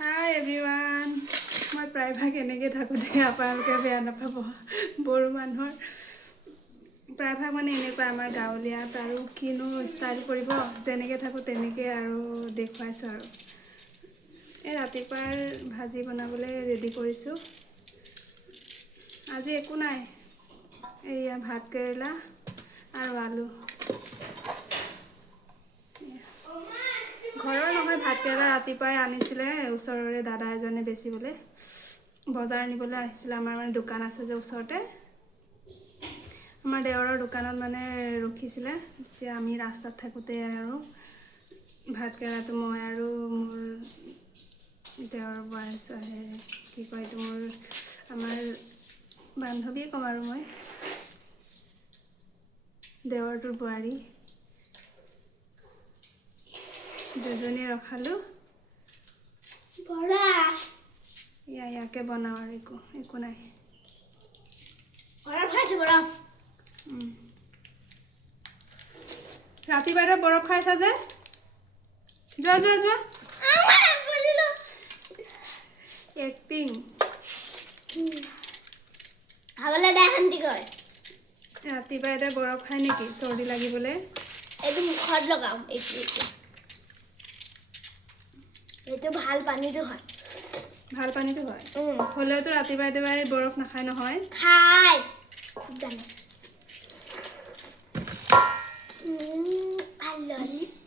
Hi everyone. মই প্ৰায়ভাগ এনেকৈ থাকোঁতে আপোনালোকে বেয়া নাপাব। বড়ো মানুহৰ প্ৰায়ভাগ মানে এনেকুৱা আমাৰ গাঁৱলীয়াত আৰু কিনো ষ্টাইল কৰিব যেনেকৈ থাকোঁ তেনেকৈ আৰু দেখুৱাইছোঁ আৰু এই ৰাতিপুৱাৰ ভাজি বনাবলৈ ৰেডি কৰিছোঁ। আজি একো নাই, এয়া ভাত কেৰেলা আৰু আলু। ঘৰৰ নহয়, ভাতকেৰেলা ৰাতিপুৱাই আনিছিলে ওচৰৰে দাদা এজনে বেচিবলৈ, বজাৰ নিবলৈ আহিছিলে। আমাৰ মানে দোকান আছে যে ওচৰতে, আমাৰ দেৱৰৰ দোকানত মানে ৰখিছিলে। তেতিয়া আমি ৰাস্তাত থাকোঁতে আৰু ভাতকেৰেলাটো মই আৰু মোৰ দেৱৰ কি কয় এইটো, মোৰ আমাৰ বান্ধৱীয়ে ক'ম আৰু মই দেৱৰটোৰ বোৱাৰী দুজনী ৰখালোঁ। ইয়াকে বনাওঁ আৰু একো নাই। ৰাতিপুৱা বৰফ খাইছা যে, যোৱা যোৱা যোৱা। এক্টিং খাবলৈ দে শান্তি কয়। ৰাতিপুৱা এটা বৰফ খাই নেকি চৰ্দি লাগিবলৈ? এইটো মুখত লগাম। এইটো ভাল পানীটো হয়। ভাল পানীটো হয়। হ'লেওতো ৰাতিপুৱাই বৰফ নাখায় নহয়। খাই খুব জানে। ললিপপ